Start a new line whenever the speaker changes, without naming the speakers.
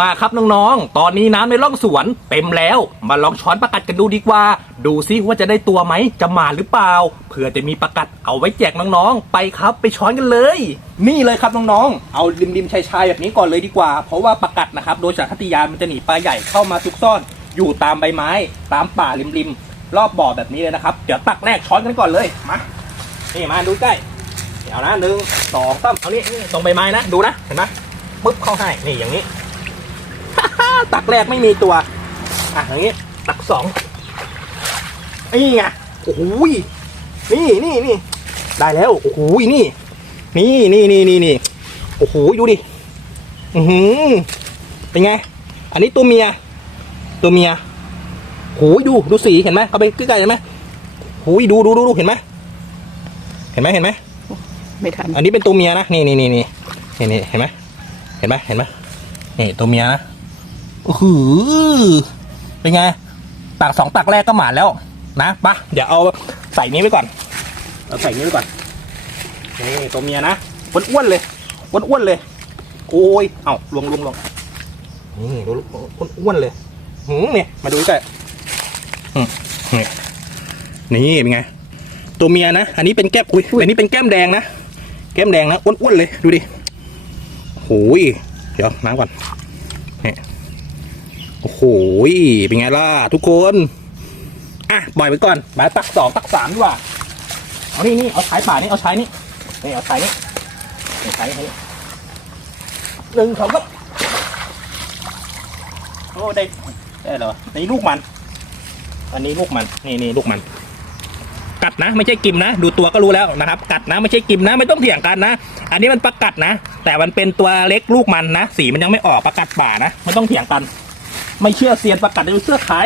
มาครับน้องๆ ตอนนี้น้ำในร่องสวนเต็มแล้ว มาลองช้อนประกัดกันดูดีกว่า ดูซิว่าจะได้ตัวไหม จะมาหรือเปล่าเผื่อจะมีประกัดเอาไว้แจกน้องๆ ไปครับไปช้อนกันเลย นี่เลยครับน้องๆ เอาริมๆชายๆแบบนี้ก่อนเลยดีกว่า เพราะว่าประกัดนะครับ โดยสัญชาตญาณมันจะหนีปลาใหญ่เข้ามาซุกซ่อน อยู่ตามใบไม้ ตามป่าริมๆ รอบบ่อแบบนี้เลยนะครับ เดี๋ยวตักแรกช้อนกันก่อนเลย มา นี่มาดูใกล้ เดี๋ยวนะหนึ่งสองสามเอานี่นี่ตรงใบไม้นะ ดูนะ เห็นไหมปึ๊บเข้าให้ นี่อย่างนี้ ตักแรกไม่มีตัว อะอย่างนี้ ตักสองนี่ไงโอ้โหยนี่นี่นี่ได้แล้วโอ้โหยนี่ นี่นี่นี่นี่นี่โอ้โหยดูดิอือหือเป็นไง อันนี้ตัวเมีย ตัวเมียโอ้ยดูดูสีเห็นไหมเขาไปใกล้ๆเห็นไหมโอ้ยดูดูดูดูเห็นไหมเห็นไหมเห็นไหม
ไม่ทัน
อันนี้เป็นตัวเมียนะนี่นี่นี่นี่นี่นี่เห็นไหมเห็นไหมเห็นไหมนี่ตัวเมียนะ โอ้โหเป็นไงตักสองตักแรกก็หมานแล้ว นะปะเดี๋ยวเอาใส่นี้ไว้ก่อนเอาใส่นี้ไว้ก่อนนี่ตัวเมียนะอ้วนๆเลยอ้วนๆเลย โอ้ยเอ้าลวงลวงลวงนี่ดูอ้วนๆเลยหืมเนี่ยมาดูใกล้อืมนี่นี่เป็นไง ตัวเมียนะ อันนี้เป็นแก้มอุ้ยอันนี้เป็นแก้มแดงนะ แก้มแดงนะ อ้วนๆเลย ดูดิโอ้ย เดี๋ยวน้ำก่อนนี่ โอ้โหเป็นไงล่ะทุกคน อะปล่อยไปก่อนมาตักสองตักสามดีกว่า เอานี่นี่เอาชายป่านี่เอาใชายนี่นี่เอาชายนี่นี่ชายนี่หนึ่งสองก็โอ้ได้ได้แล้วในลูกมัน อันนี้ลูกมันนี่นี่ลูกมัน กัดนะ ไม่ใช่กิมนะ ดูตัวก็รู้แล้วนะครับ กัดนะไม่ใช่กิมนะ ไม่ต้องเถียงกันนะ อันนี้มันประกัดนะ แต่มันเป็นตัวเล็กลูกมันนะ สีมันยังไม่ออกประกัดป่านะ ไม่ต้องเถียงกัน ไม่เชื่อเสียนประกาศในเสื้อใคร